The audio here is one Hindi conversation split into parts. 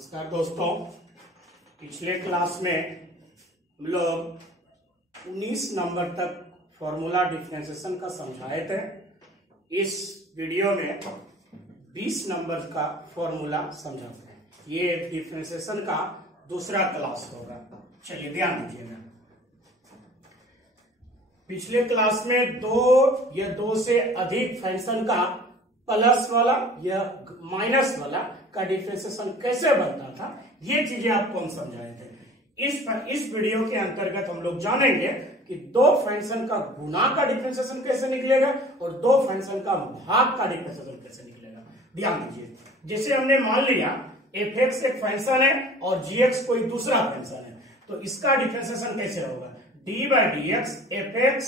नमस्कार दोस्तों, पिछले क्लास में हम लोग 19 नंबर तक फॉर्मूला डिफरेंशिएशन का समझाए थे। इस वीडियो में 20 नंबर का फॉर्मूला समझाते हैं। ये डिफरेंशिएशन का दूसरा क्लास होगा। चलिए ध्यान दीजिएगा। पिछले क्लास में दो या दो से अधिक फंक्शन का प्लस वाला या माइनस वाला का डिफरेंशिएशन कैसे बनता था, ये चीजें आपको हम समझाए थे। इस वीडियो के अंतर्गत हम लोग जानेंगे कि दो फंक्शन का गुणा का डिफरेंशिएशन कैसे निकलेगा और दो फंक्शन का भाग का डिफरेंशिएशन कैसे निकलेगा। ध्यान दीजिए, जैसे हमने मान लिया f(x) एक फंक्शन है और g(x) कोई दूसरा फंक्शन है, तो इसका डिफरेंशिएशन कैसे होगा? d/dx f(x)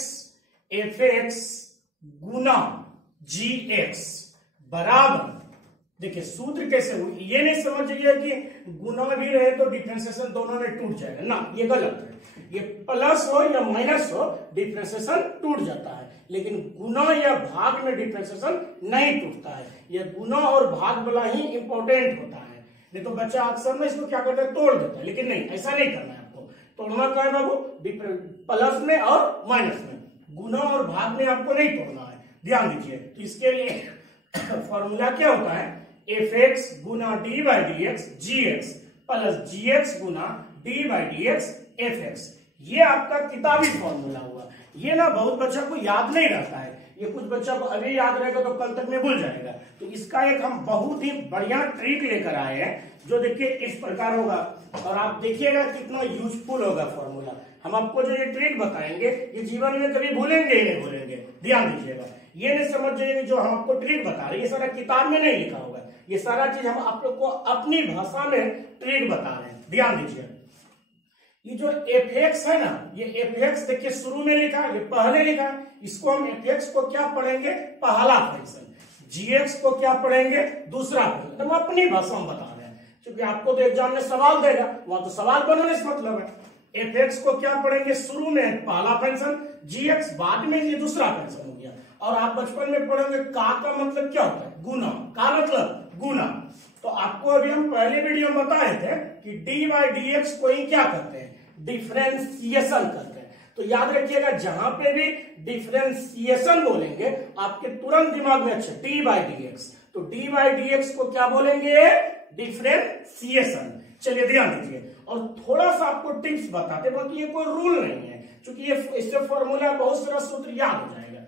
गुना gx बराबर, देखिए सूत्र कैसे हुई, ये नहीं समझिए कि गुना भी रहे तो डिफरेंशिएशन दोनों में टूट जाएगा ना, ये गलत है। ये प्लस हो या माइनस हो डिफरेंशिएशन टूट जाता है, लेकिन गुना या भाग में डिफरेंशिएशन नहीं टूटता है। ये गुना और भाग वाला ही इंपॉर्टेंट होता है, नहीं तो बच्चा अक्सर में इसको क्या करता है, तोड़ देता है। लेकिन नहीं, ऐसा नहीं करना है आपको। तोड़ना क्या है बाबू? प्लस में और माइनस में, गुना और भाग में आपको नहीं तोड़ना है। ध्यान दीजिए, तो इसके लिए फॉर्मूला क्या होता है? f(x) गुना d/dx gx प्लस gx गुना d/dx f(x). ये आपका किताबी फॉर्मूला हुआ। ये ना बहुत बच्चा को याद नहीं रहता है, ये कुछ बच्चा को अभी याद रहेगा तो कल तक में भूल जाएगा। तो इसका एक हम बहुत ही बढ़िया ट्रिक लेकर आए हैं, जो देखिए इस प्रकार होगा और आप देखिएगा कितना यूजफुल होगा फॉर्मूला। हम आपको जो ये ट्रिक बताएंगे ये जीवन में कभी भूलेंगे ही नहीं भूलेंगे। ध्यान दीजिएगा, ये नहीं समझ जाइए जो हम आपको ट्रिक बता रहे हैं ये सारा किताब में नहीं लिखा होगा, ये सारा चीज हम आप लोग को अपनी भाषा में ट्रिक बता रहे हैं। ध्यान दीजिए, ये जो f(x) है ना, ये f(x) देखिए शुरू में लिखा है, ये पहले लिखा है। इसको हम f(x) को क्या पढ़ेंगे? पहला फंक्शन। gx को क्या पढ़ेंगे? दूसरा फंक्शन। हम अपनी भाषा में बता रहे हैं, क्योंकि आपको तो एग्जाम में सवाल देगा, वहां तो सवाल बनाने से मतलब है। f(x) को क्या पढ़ेंगे? शुरू में पहला फंक्शन, gx बाद में ये दूसरा फंक्शन हो गया। और आप बचपन में पढ़ोगे का मतलब क्या होता है? गुना। का मतलब गुना। तो आपको अभी हम पहले वीडियो में बताए थे कि d/dx को ही क्या करते हैं? डिफरेंशिएशन करते हैं। तो याद रखिएगा, जहां पे भी डिफरेंशिएशन बोलेंगे आपके तुरंत दिमाग में अच्छा d/dx, तो d/dx को क्या बोलेंगे? डिफरेंशिएशन। चलिए ध्यान दीजिए, और थोड़ा सा आपको टिप्स बताते, बाकी ये कोई रूल नहीं है, क्योंकि ये इससे फॉर्मूला बहुत सारा सूत्र याद हो जाएगा।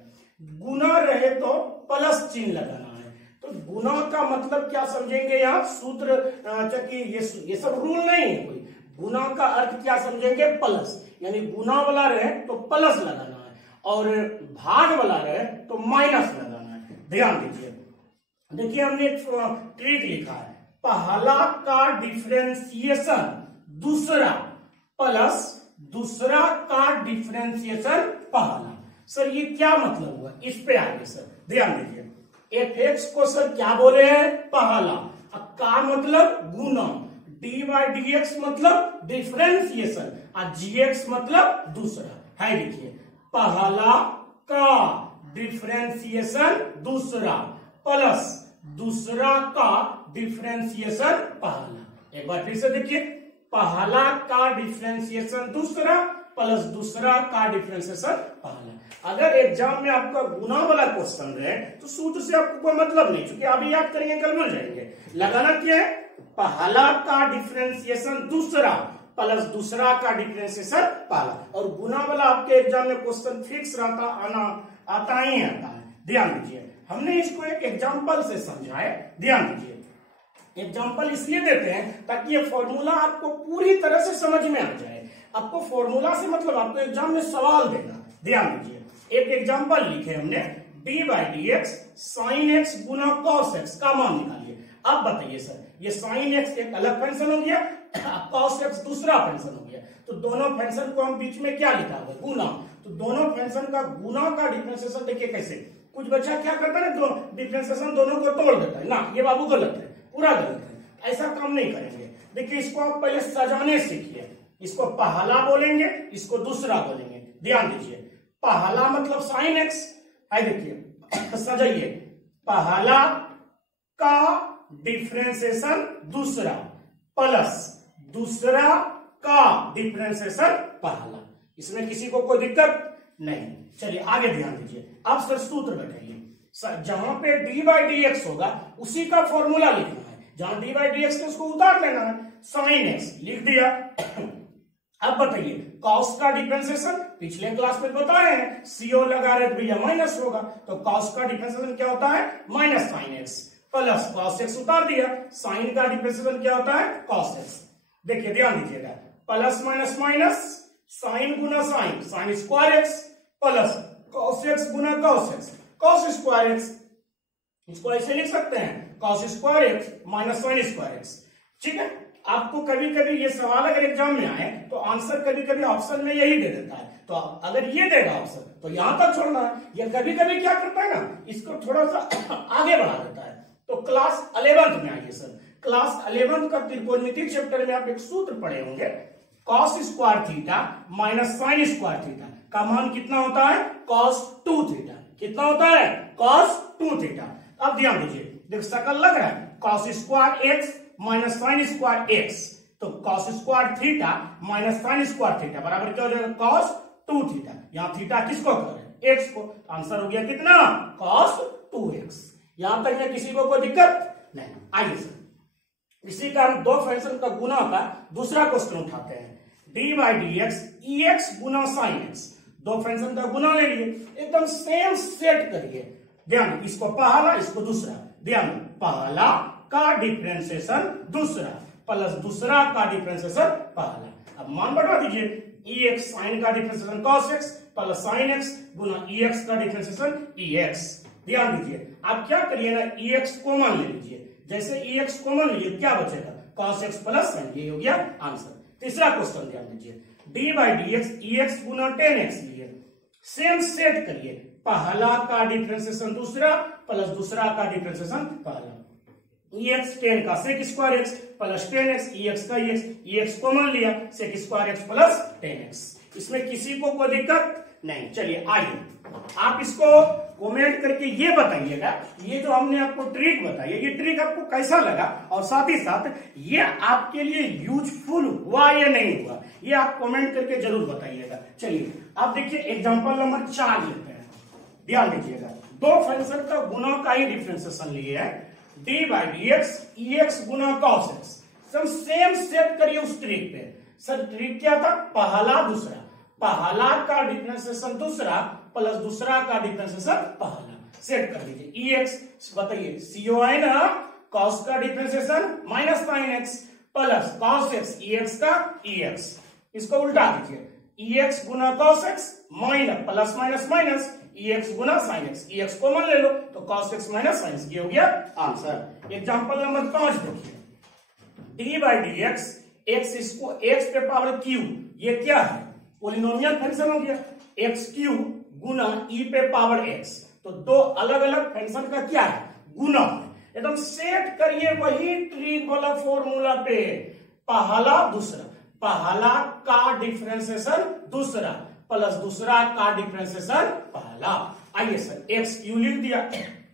गुना रहे तो प्लस चिन्ह लगाना है, तो गुना का मतलब क्या समझेंगे यहाँ? सूत्र कि ये सब रूल नहीं है कोई। गुना का अर्थ क्या समझेंगे? प्लस, यानी गुना वाला रहे तो प्लस लगाना है और भाग वाला रहे तो माइनस लगाना है। ध्यान दीजिए, देखिए हमने एक ट्रिक लिखा है, पहला का डिफरेंशिएशन दूसरा प्लस दूसरा का डिफरेंशिएशन पहला। सर ये क्या मतलब हुआ? इस पे आगे सर ध्यान दीजिए, f(x) को सर क्या बोले हैं? पहला। अब का मतलब गुना, d/dx मतलब डिफरेंशिएशन और gx मतलब दूसरा है। देखिए, पहला का डिफरेंशिएशन दूसरा प्लस दूसरा का डिफरेंशिएशन पहला। एक बार फिर से देखिए, पहला का डिफरेंशिएशन दूसरा प्लस दूसरा का डिफरेंशिएशन पहला। अगर एग्जाम में आपका गुना वाला क्वेश्चन रहे तो सूत्र से आपको कोई मतलब नहीं, क्योंकि अभी याद करेंगे कल भूल जाएंगे। लगाना क्या है? पहला का डिफरेंशिएशन दूसरा प्लस दूसरा का डिफरेंशिएशन पहला। और गुना वाला आपके एग्जाम में क्वेश्चन फिक्स रहता, आता ही आता है। ध्यान दीजिए, हमने इसको एक एग्जाम्पल से समझाए। ध्यान दीजिए, एग्जाम्पल इसलिए देते हैं ताकि ये फॉर्मूला आपको पूरी तरह से समझ में आ जाए। आपको फॉर्मूला से मतलब आपको एग्जाम में सवाल देगा। ध्यान दीजिए, एक एग्जाम्पल लिखे हमने, d/dx sin x गुना cos x का मान निकालिए। अब बताइए सर, ये sin x एक अलग फंक्शन हो गया, cos x दूसरा फंक्शन हो गया, तो दोनों फंक्शन को हम बीच में क्या लिखा हुआ? गुना। तो दोनों फंक्शन का गुना का डिफरेंशिएशन देखिए कैसे। कुछ बच्चा क्या करता है ना, डिफरेंशिएशन दोनों को तोड़ देता है ना, ये बाबू गलत है, पूरा गलत है। ऐसा काम नहीं करेंगे। देखिए, इसको आप पहले सजाने सीखिए। इसको पहला बोलेंगे, इसको दूसरा बोलेंगे। ध्यान दीजिए, पहला मतलब sin x है। देखिए सजाइए, पहला का डिफरेंशिएशन दूसरा प्लस दूसरा का डिफरेंशिएशन पहला। इसमें किसी को कोई दिक्कत नहीं। चलिए आगे ध्यान दीजिए। अब सर सूत्र बताइए। सर जहां पे d बाई डी एक्स होगा उसी का फॉर्मूला लिखना है। जहां d बाई डी एक्स है उसको उतार लेना है। साइन एक्स लिख दिया। अब बताइए कॉस का डिफरेंशिएशन पिछले क्लास में बताए हैं, CO लगा रहे भैया माइनस होगा, तो कॉस का डिफरेंशिएशन क्या होता है minus sine x, plus cos x उतार दिया, साइन का डिफरेंशिएशन क्या होता है कॉस एक्स। देखिए ध्यान दीजिएगा, प्लस माइनस माइनस, साइन गुना sine, sine square x, plus cos x गुना cos x, cos square x. इसको ऐसे लिख सकते हैं cos square x minus sine square x. ठीक है। आपको कभी कभी ये सवाल अगर एग्जाम में आए तो आंसर कभी कभी ऑप्शन में यही दे देता है, तो अगर ये देगा ऑप्शन तो यहां तक छोड़ना है। ये कभी कभी क्या करता है ना, इसको थोड़ा सा आगे बढ़ा देता है। तो क्लास 11th में आइए सर, क्लास 11th का त्रिकोणमिति चैप्टर में आप एक सूत्र पढ़े होंगे, cos square theta minus sine square theta का मान कितना होता है कॉस 2 थीटा। कितना होता है कॉस 2 थीटा। अब ध्यान दीजिए, देख शकल लग रहा है cos square x minus sine square x, तो cos square theta minus sine square theta बराबर क्या हो जाएगा कॉस 2 थीटा। यहां थीटा किसको कर रहे हैं एक्स को, आंसर हो गया कितना कॉस 2x। यहां तक में किसी को कोई दिक्कत नहीं। आइए सर इसी का हम दो फंक्शन का गुना का दूसरा क्वेश्चन उठाते हैं। D by d x e x गुना साइन एक्स, दो फंक्शन का गुना ले लिए, एकदम सेम सेट करिए। ध्यान, इसको पहला इसको दूसरा, ध्यान पहला का डिफरेंशिएशन दूसरा प्लस दूसरा का डिफरेंशिएशन पहला। अब मान बढ़ा दीजिए, ई एक्स साइन का differentiation cos x plus sine x गुना ई एक्स का डिफरेंशिएशन ई एक्स। ध्यान दीजिए, आप क्या करिए ना ई एक्स कॉमन ले लीजिए, जैसे ई एक्स कॉमन लीजिए क्या बचेगा कॉस एक्स प्लस साइन, ये हो गया आंसर। तीसरा क्वेश्चन ध्यान दीजिए, D by d x e x Guna 10x लिए, सेम सेट करिए, पहला का डिफरेंशिएशन दूसरा प्लस दूसरा का डिफरेंशिएशन पहला। ई एक्स 10 का sec square x plus 10x, e x का ई एक्स कॉमन लिया, सेक स्क्वायर एक्स प्लस 10x। इसमें किसी को कोई दिक्कत नहीं। चलिए आइए आप इसको कमेंट करके ये बताइएगा, ये जो हमने आपको ट्रिक बताई है ये ट्रिक आपको कैसा लगा, और साथ ही साथ ये आपके लिए यूजफुल हुआ या नहीं हुआ, ये आप कमेंट करके जरूर बताइएगा। चलिए आप देखिए एग्जांपल नंबर 4 लेते हैं। ध्यान दीजिएगा, दो फंक्शन का गुना का ही डिफरेंशिएशन लिए है, D by d x e x गुना कॉस एक्स। सब सेम सेट करिए उस ट्रिक पे। सर ट्रिक क्या था, पहला दूसरा, पहला का डिफरेंशिएशन दूसरा प्लस दूसरा का डिफरेंशिएशन पहला, सेट कर दीजिए। ई एक्स बताइए सीओआई ना, कॉस का differentiation minus sine x plus cos x e x का ई एक्स। इसको उल्टा दीजिए, ई एक्स गुना cos x minus plus minus minus e x गुना sine x, e x common ले लो तो cos x minus sine x, ये हो गया आंसर। एग्जांपल नंबर 5 देखिए, d by d x x इसको एक्स पे पावर क्यू, ये क्या है पोलिनोमियल फंक्शन हो गया, एक्स क्यू गुना ई पे पावर एक्स, तो दो अलग अलग फंक्शन का क्या है गुना है। एकदम सेट करिए वही ट्रिक वाला फॉर्मूला पे, पहला दूसरा, पहला का डिफरेंशिएशन दूसरा प्लस दूसरा का डिफरेंशिएशन पहला। आइए सर एक्स क्यू लिख दिया,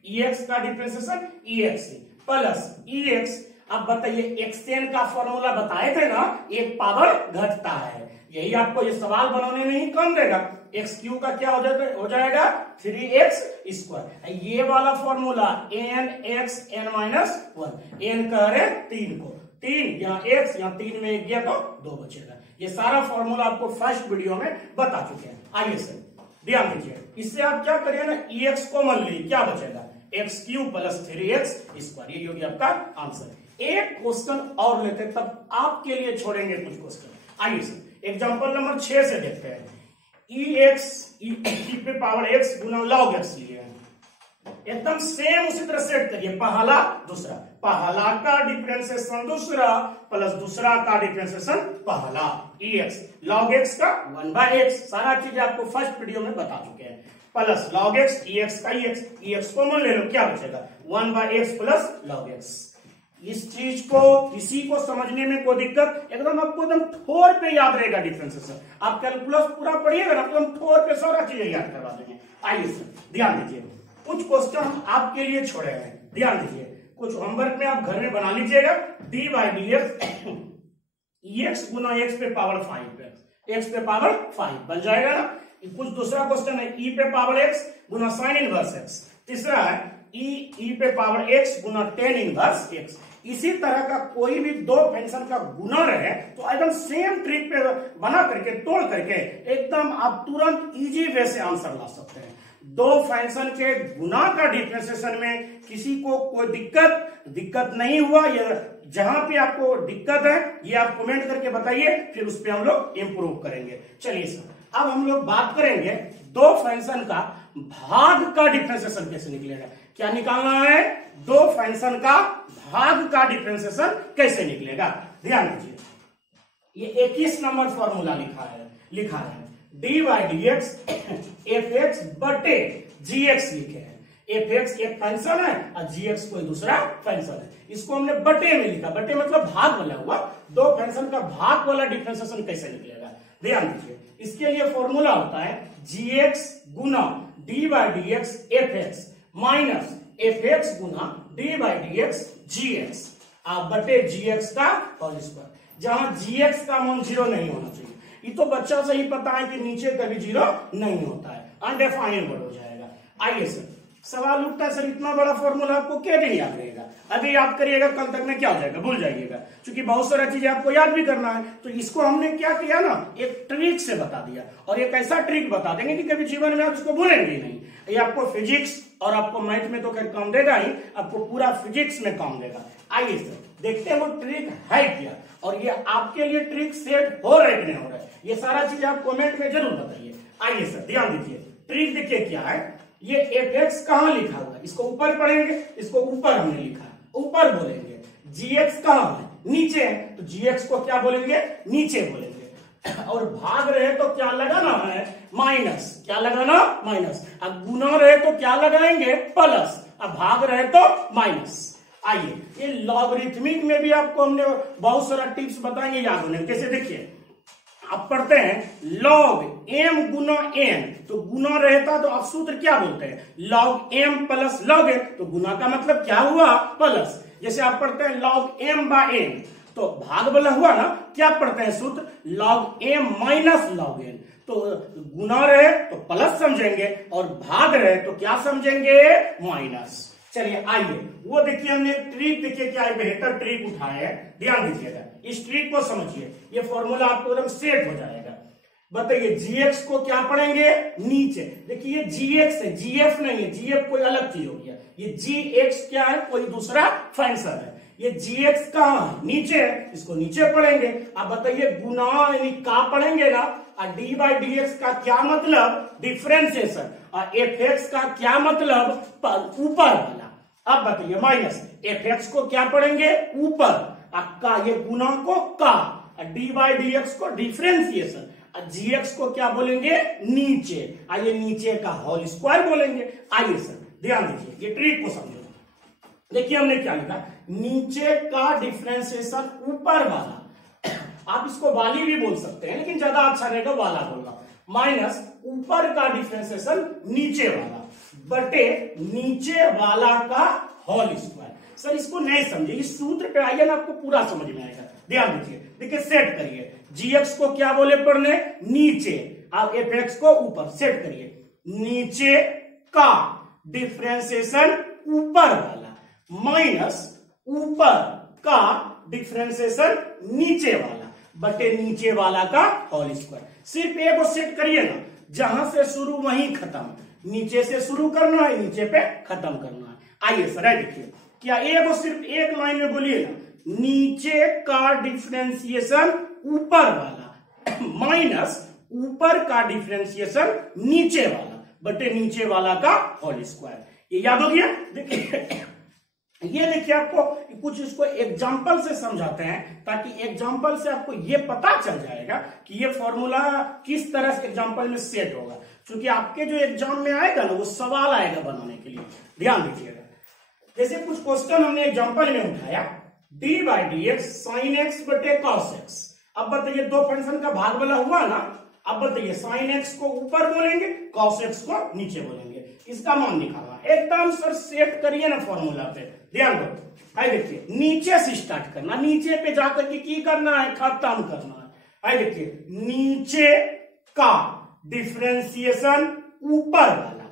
ई एक्स का डिफरेंशिएशन ई एक्स प्लस ई एक्स। अब बताइए एक्सटेंड का फॉर्मूला बताए थे ना, एक पावर घटता है, यही आपको ये सवाल बनाने में ही कम देगा। एक्स क्यू का क्या हो जाएगा 3x स्क्वायर। ये वाला formula n x n minus 1, n कह रहे 3 को, 3 यहाँ x यहाँ 3 में 1 गया तो 2 बचेगा। ये सारा फॉर्मूला आपको फर्स्ट वीडियो में बता चुके हैं। आइए सर ध्यान दीजिए, इससे आप क्या करिए ना ई एक्स कॉमन लीजिए, क्या बचेगा x Q plus 3x square, ये होगी आपका आंसर। एक क्वेश्चन और लेते हैं तब आपके लिए छोड़ेंगे कुछ क्वेश्चन। आइए सर एग्जांपल नंबर 6 से देखते हैं, ई एक्स ई पे पावर एक्स गुना लॉग एक्स लिए एकदम सेम उसी तरह सेट करिए, पहला दूसरा, पहला का डिफरेंशिएशन दूसरा प्लस दूसरा का डिफरेंशिएशन पहला, ई एक्स लॉग एक्स का 1/x, सारा चीज आपको फर्स्ट वीडियो में बता चुके हैं, plus log x e x का ई एक्स कॉमन ले लो, क्या बचेगा 1/x प्लस लॉग एक्स। इस चीज को किसी को समझने में कोई दिक्कत, एकदम आपको एकदम ठोर पे याद रहेगा डिफरेंशिएशन। आप कैलकुलस पूरा पढ़िएगा ना, एकदम ठोर पे सारा चीजें याद करवा देंगे। आइए सर ध्यान दीजिए, कुछ क्वेश्चन आपके लिए छोड़े हैं, ध्यान दीजिए, कुछ होमवर्क में आप घर में बना लीजिएगा। D by d x x Guna x पे पावर 5 एक्स पे पावर 5 बन जाएगा ना। कुछ दूसरा क्वेश्चन है ई पे पावर एक्स गुना साइन इनवर्स एक्स। तीसरा है ई पे पावर एक्स गुना टेन इनवर्स एक्स। इसी तरह का कोई भी दो फंक्शन का गुना रहे तो एकदम सेम ट्रिक पे बना करके तोड़ करके एकदम आप तुरंत इजी वे से आंसर ला सकते हैं। दो फंक्शन के गुना का डिफरेंशिएशन में किसी को कोई दिक्कत नहीं हुआ, या जहां पे आपको दिक्कत है ये आप कमेंट करके बताइए, फिर उस पर हम लोग इंप्रूव करेंगे। चलिए सर, अब हम लोग बात करेंगे दो फंक्शन का भाग का डिफरेंशिएशन कैसे निकलेगा। क्या निकालना है? दो फंक्शन का भाग का डिफरेंशिएशन कैसे निकलेगा। ध्यान दीजिए, ये 21 नंबर फॉर्मूला लिखा है D by d x f x बटे जी एक्स लिखे हैं। एफ एक्स एक फंक्शन है और जी एक्स कोई दूसरा फंक्शन है, इसको हमने बटे में लिखा। बटे मतलब भाग वाला हुआ। दो फंक्शन का भाग वाला डिफरेंशिएशन कैसे निकलेगा, ध्यान दीजिए। इसके लिए फॉर्मूला होता है जी एक्स गुना d by d x f x minus f x गुना d by d x g x बटे जी एक्स का होल स्क्वायर, जहां जी एक्स का मान 0 नहीं होना चाहिए। ये तो बच्चा से ही पता है कि नीचे कभी 0 नहीं होता है, अनडेफाइनेबल हो जाएगा। आइए सर, सवाल उठता है सर इतना बड़ा फॉर्मूला आपको कैसे याद रहेगा। अभी याद करिएगा, कल तक में क्या हो जाएगा, भूल जाइएगा, क्योंकि बहुत सारा चीजें आपको याद भी करना है। तो इसको हमने क्या किया ना, एक ट्रिक से बता दिया, और एक ऐसा ट्रिक बता देंगे कि कभी जीवन में आप इसको भूलेंगे ही नहीं। ये आपको फिजिक्स और आपको मैथ में तो खैर काम देगा ही, आपको पूरा फिजिक्स में काम देगा। आइए सर देखते हैं वो ट्रिक है क्या, और ये आपके लिए ट्रिक सेट हो रहा है कि नहीं हो रहा है, ये सारा चीज आप कमेंट में जरूर बताइए। आइए सर ध्यान दीजिए, ट्रिक देखिए क्या है। ये एफ एक्स कहां लिखा हुआ है, इसको ऊपर पढ़ेंगे, इसको ऊपर हमने लिखा है, ऊपर बोलेंगे। जी एक्स कहां है, नीचे है, तो जी एक्स को क्या बोलेंगे, नीचे बोलेंगे। और भाग रहे तो क्या लगाना है, माइनस। क्या लगाना, माइनस। अब गुना रहे तो क्या लगाएंगे, प्लस। अब भाग रहे तो माइनस। आइए, ये लॉगरिथमिक में भी आपको हमने बहुत सारा टिप्स बताएंगे याद होने कैसे। देखिए आप पढ़ते हैं लॉग एम गुना एन, तो गुना रहता तो आप सूत्र क्या बोलते हैं, log m plus log n, तो गुना का मतलब क्या हुआ, प्लस। जैसे आप पढ़ते हैं लॉग एम बाय एन, तो भाग वाला हुआ ना, क्या पढ़ते हैं सूत्र, log m minus log n. तो गुना रहे तो प्लस समझेंगे, और भाग रहे तो क्या समझेंगे, माइनस। चलिए आइए वो देखिए, हमने ट्रिक देखिए क्या बेहतर ट्रिक उठाया है, ध्यान दीजिएगा, इस ट्रिक को समझिए, ये फॉर्मूला आपको एकदम सेट हो जाएगा। बताइए जीएक्स को क्या पढ़ेंगे, नीचे। देखिए ये जीएक्स है, जीएफ नहीं है, जीएफ कोई अलग चीज हो गया। ये जीएक्स क्या है, कोई दूसरा फंक्शन है। ये जीएक्स कहां है, नीचे है, इसको नीचे पढ़ेंगे। अब बताइए गुना यानी का पढ़ेंगे ना, और डी बाई डी एक्स का क्या मतलब, डिफरेंशिएशन, और एफ एक्स का क्या मतलब, ऊपर वाला। अब बताइए माइनस, एफ एक्स को क्या पढ़ेंगे, ऊपर, का ये गुना को का, डी बाई डी एक्स को डिफरेंशिएशन, जी एक्स को क्या बोलेंगे, नीचे। आइए नीचे का होल स्क्वायर बोलेंगे। आइए सर ध्यान दीजिए, ये ट्रिक को समझो। देखिए हमने क्या लिखा, नीचे का डिफरेंशिएशन ऊपर वाला, आप इसको वाली भी बोल सकते हैं, लेकिन ज्यादा अच्छा रहेगा वाला बोलना, माइनस ऊपर का डिफरेंशिएशन नीचे वाला बटे नीचे वाला का होल स्क्वायर। सर इसको नहीं समझे, इस सूत्र पे आइए ना, आपको पूरा समझ में आएगा। ध्यान दीजिए, देखिए सेट करिए, जीएक्स को क्या बोले पढ़ने, नीचे, अब एफ एक्स को ऊपर। सेट करिए, नीचे का डिफरेंशिएशन ऊपर वाला माइनस ऊपर का डिफरेंशिएशन नीचे वाला बटे नीचे वाला का होल स्क्वायर। सिर्फ एक को सेट करिए ना, जहां से शुरू वहीं खत्म, नीचे से शुरू करना है, नीचे पे खत्म करना है। आइए सर देखिए, क्या एक सिर्फ एक लाइन में बोलिए ना, नीचे का डिफरेंशिएशन ऊपर वाला माइनस ऊपर का डिफरेंशिएशन नीचे वाला बटे नीचे वाला का होल स्क्वायर। ये याद हो गया। देखिए ये देखिए, आपको कुछ इसको एग्जांपल से समझाते हैं, ताकि एग्जांपल से आपको ये पता चल जाएगा कि ये फॉर्मूला किस तरह से एग्जांपल में सेट होगा। क्योंकि आपके जो एग्जाम में आएगा ना, वो सवाल आएगा बनाने के लिए, ध्यान दीजिएगा। जैसे कुछ क्वेश्चन हमने एग्जांपल में उठाया, D by d x sine x बटे कॉस एक्स। अब बताइए दो फंक्शन का भाग वाला हुआ ना, अब बताइए साइन एक्स को ऊपर बोलेंगे, कॉस एक्स को नीचे बोलेंगे, इसका मान निकालना एकदम सर सेट करिए ना फॉर्मूला पे, ध्यान दो। आई देखिए नीचे से स्टार्ट करना, नीचे पे जाकर के की करना है, खत्म करना है। आई देखिए नीचे का डिफरेंशिएशन ऊपर वाला,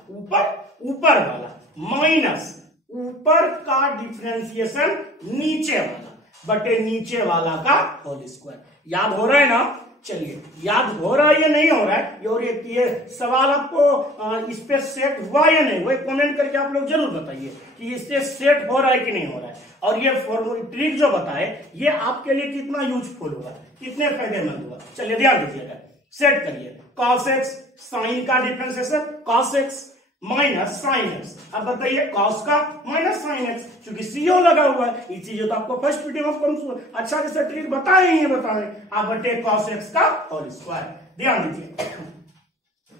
ऊपर वाला माइनस ऊपर का डिफरेंशिएशन नीचे वाला बटे नीचे वाला का होल स्क्वायर। याद हो रहा है ना? चलिए याद हो रहा है या नहीं हो रहा है? और ये सवाल आपको इस पे सेट हुआ या नहीं हुआ, कमेंट करके आप लोग जरूर बताइए कि इससे सेट हो रहा है कि नहीं हो रहा है। और ये फॉर्मूला ट्रिक जो बताए ये आपके लिए कितना यूजफुल हुआ, कितने फायदेमंद हुआ, चलिए ध्यान दीजिएगा। सेट करिए cos x साइन का differentiation cos x minus sine x. अब बताइए cos का माइनस साइन एक्स, क्योंकि CO लगा हुआ है। ये चीजें तो आपको फर्स्ट वीडियो में आपको अच्छा जैसे ट्रिक बताए ही बताए। आप बटे cos x का होल स्क्वायर, ध्यान दीजिए,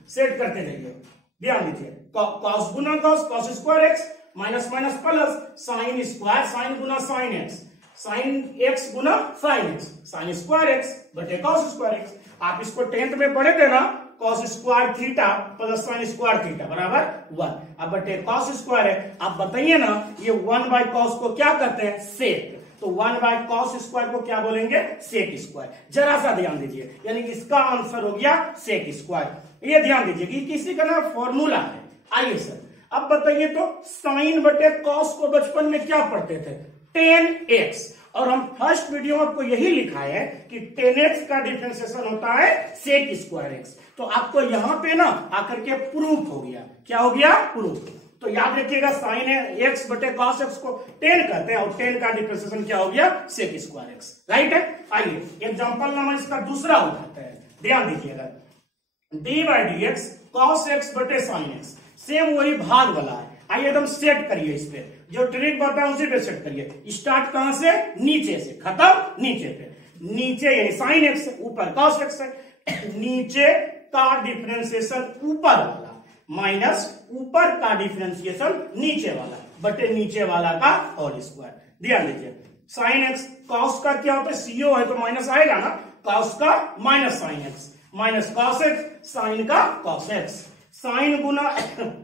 सेट करते जाइए, ध्यान दीजिए। cos गुना cos square x minus minus plus sine square sine गुना साइन एक्स, साइन एक्स गुना sine x, sine square x बटे cos स्क्वायर एक्स। आप इसको 10th में पढ़े थे ना, cos square theta plus sine square theta बराबर 1। अब बटे cos स्क्वायर है। आप बताइए ना ये 1 बाय cos को क्या कहते हैं? सेक। तो 1 बाय cos स्क्वायर को क्या बोलेंगे? Sec square. जरा सा ध्यान दीजिए, यानी कि इसका आंसर हो गया सेक स्क्वायर। ये ध्यान दीजिए कि किसी का ना फॉर्मूला है। आइए सर अब बताइए तो साइन बटे cos को बचपन में क्या पढ़ते थे? 10x। और हम फर्स्ट वीडियो में आपको यही लिखा है कि 10x का डिफरेंशिएशन होता है सेक स्क्वायर x। तो आपको यहां पे ना आकर के प्रूफ हो गया। क्या हो गया? प्रूफ। तो याद रखिएगा साइन एक्स बटे cos x को 10 कहते हैं और 10 का डिफरेंशिएशन क्या हो गया? सेक स्क्वायर x, राइट है। आइए एग्जांपल नंबर इसका दूसरा उठाते हैं, ध्यान दीजिएगा। D by d x cos x बटे साइन एक्स, सेम वही भाग वाला है। आइए एकदम सेट करिए, इस पे जो ट्रिक बताया उसी पे सेट करिए। स्टार्ट कहां से? नीचे से, खत्म नीचे पे। नीचे यानी साइन एक्स है, ऊपर cos एक्स है। नीचे का डिफरेंशिएशन ऊपर वाला माइनस ऊपर का डिफरेंशिएशन नीचे वाला बटे नीचे वाला का होल स्क्वायर। ध्यान दीजिए साइन एक्स cos का क्या होता है? CO है तो माइनस आएगा ना, cos का minus sine x minus cos x sine का cos एक्स, साइन गुना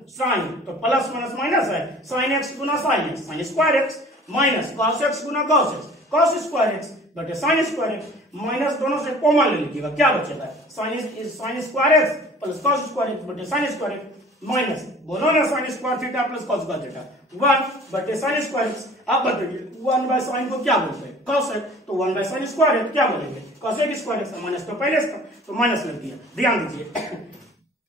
साइन तो प्लस माइनस माइनस है, साइन एक्स गुना sine x sine square x minus cos x गुना cos x cos square x बटे साइन स्क्वायर एक्स। माइनस दोनों से कॉमन ले लीजिएगा, क्या बचेगा? Sine square x plus cos square x बटे साइन स्क्वायर एक्स माइनस बोलो ना sine square theta plus cos square theta 1 बटे साइन स्क्वायर एक्स। अब बताइए 1 बाय साइन को क्या बोलते हैं? cos x. तो 1 बाय साइन स्क्वायर है क्या बोलेंगे? cos x square x. Minus तो पहले था तो माइनस लग दिया, ध्यान दीजिए।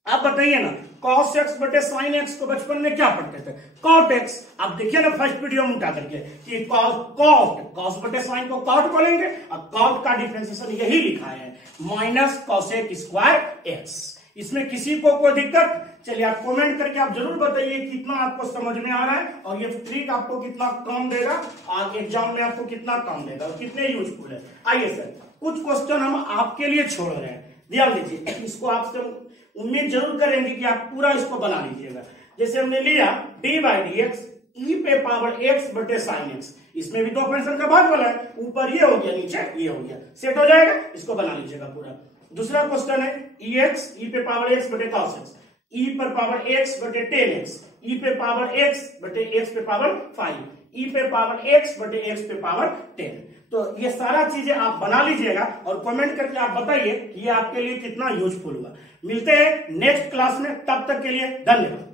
अब बताइए ना cos x बटे sin x को बचपन में क्या पढ़ते थे? cot x। आप देखिए ना फर्स्ट वीडियो में उठा करके कि cos बटे sin को cot बोलेंगे और cot का डिफरेंशिएशन यही लिखा है माइनस cosec स्क्वायर x। इसमें किसी को कोई दिक्कत? चलिए आप कमेंट करके आप जरूर बताइए कितना आपको समझ में आ रहा है और ये ट्रिक आपको कितना काम देगा और एग्जाम में आपको कितना काम देगा और कितने यूजफुल है। आइए सर कुछ क्वेश्चन हम आपके लिए छोड़ रहे हैं, ध्यान दीजिए। इसको आपसे उम्मीद जरूर करेंगे कि आप पूरा इसको बना लीजिएगा। जैसे हमने लिया डी बाई डी एक्स ई पे पावर एक्स बटे साइन एक्स, इसमें भी दो फंक्शन का भाग वाला है, ऊपर ये हो गया नीचे ये हो गया, सेट हो जाएगा। इसको बना लीजिएगा पूरा। दूसरा क्वेश्चन है ई एक्स ई पे पावर एक्स बटे cos एक्स, ई पर पावर एक्स बटे 10x, ई पे पावर एक्स बटे एक्स पे पावर 5, ई पे पावर एक्स बटे एक्स पे पावर 10। तो ये सारा चीजें आप बना लीजिएगा और कमेंट करके आप बताइए कि ये आपके लिए कितना यूजफुल हुआ। मिलते हैं नेक्स्ट क्लास में, तब तक के लिए धन्यवाद।